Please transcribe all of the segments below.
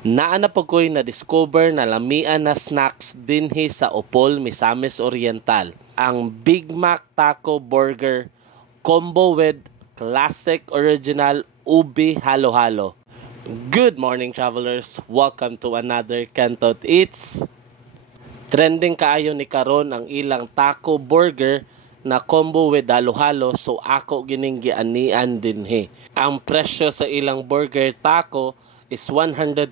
Naa na po ko'y na-discover na lamian na snacks dinhi sa Opol, Misamis Oriental. Ang Big Mac Taco Burger combo with classic original ubi halo-halo. Good morning, travelers! Welcome to another Cantot Eats. Trending kaayo ni karon ang ilang taco burger na combo with halo-halo, so ako gining gianian dinhi. Ang presyo sa ilang burger taco is 125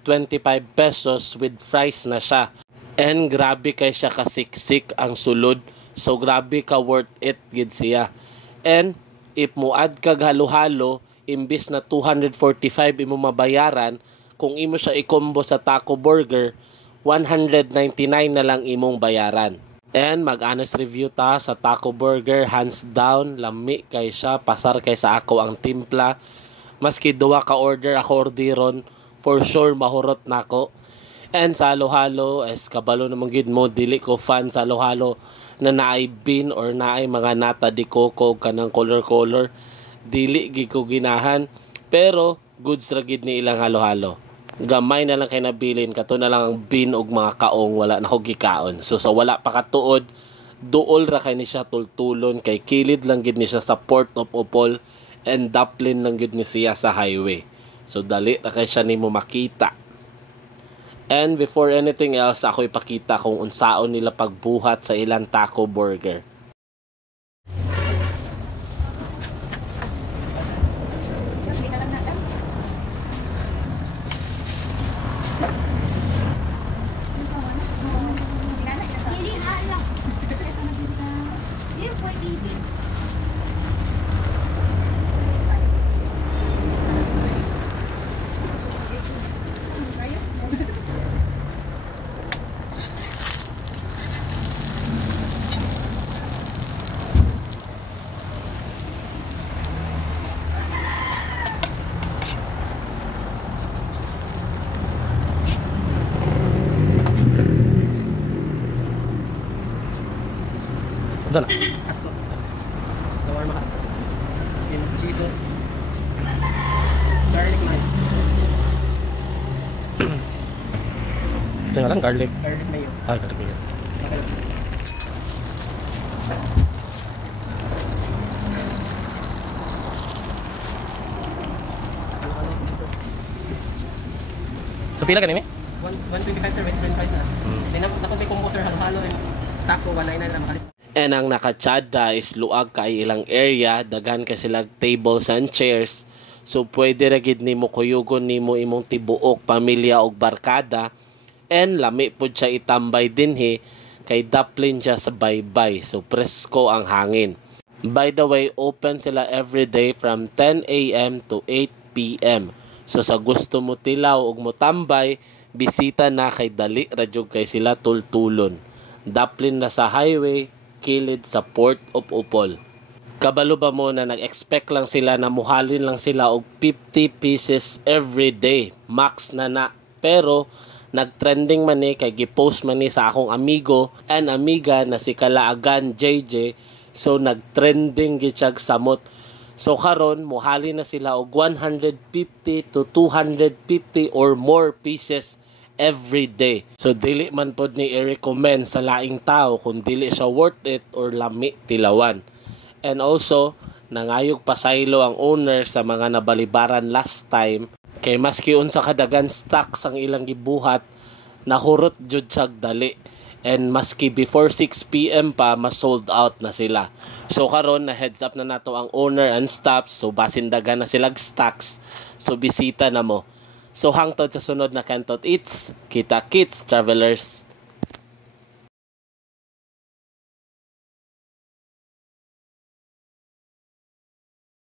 pesos with fries na siya. And grabe kay siya kasiksik ang sulod. So grabe ka worth it gid siya. And if mo add kag halo-halo, imbis na 245 imo mabayaran, kung imo siya i-combo sa taco burger, 199 na lang imong bayaran. And mag-honest review ta sa taco burger, hands down, lami kay siya, pasar kay sa ako ang timpla. Maski duwa ka order ako orderon, for sure mahurot nako. And sa halo-halo, as kabalo naman gid mo, dili ko fan sa halo-halo na naay bean or naay mga nata di coco kanang color. Dili gid ko ginahan, pero goods ra gid ni ilang halo-halo. Gamay na lang kay nabilin, kato na lang ang bean og mga kaong, wala na ko gikaon. So sa wala pa katuod, duol ra kay ni siya tultulon, kay kilid lang gid ni siya sa Port of Opol, and Dublin lang gid ni siya sa highway. So dali na kay siya nimo makita. And before anything else, ako ipakita kung unsaon nila pagbuhat sa ilang taco burger. Sana. Aso. Shawarma hot sauce. And Jesus. Garlic man. Ito nga lang, garlic. Garlic mayo. Garlic mayo. Okay. So pila kanimi? 125 sir, with french fries na. Tapos may combo sir, halo-halo and taco, 199 lang makalis. And ang nakachada is luag kay ilang area, daghan kay sila tables and chairs. So pwede ra gid nimo kuyugon nimo imong tibuok pamilya og barkada. And lami pud siya itambay dinhi kay daplin siya sa baybay. So presko ang hangin. By the way, open sila every day from 10 AM to 8 PM. So sa gusto mo tilaw og mo tambay, bisita na kay dali ra jud kay sila tultulon. Daplin na sa highway, kilid sa Port of Opol. Kabalo ba mo na nag-expect lang sila na muhalin lang sila og 50 pieces every day, max na na. Pero nagtrending man ni kay gipost man ni sa akong amigo and amiga na si Kalaagan JJ, so nagtrending gityag samot. So karon muhalin na sila og 150 to 250 or more pieces every day. So dili man pod ni i-recommend sa laing tao kung dili siya worth it or lami tilawan. And also nangayog pasaylo ang owner sa mga nabalibaran last time, kay maski unsa kadagan stocks ang ilang gibuhat, nahurot jud siyag dali. And maski before 6 PM pa, mas sold out na sila. So karon na heads up na nato ang owner and staff, so basin dagan na silag stocks. So bisita na mo. So hangtod sa sunod na Cantot Eats, kita kits travelers.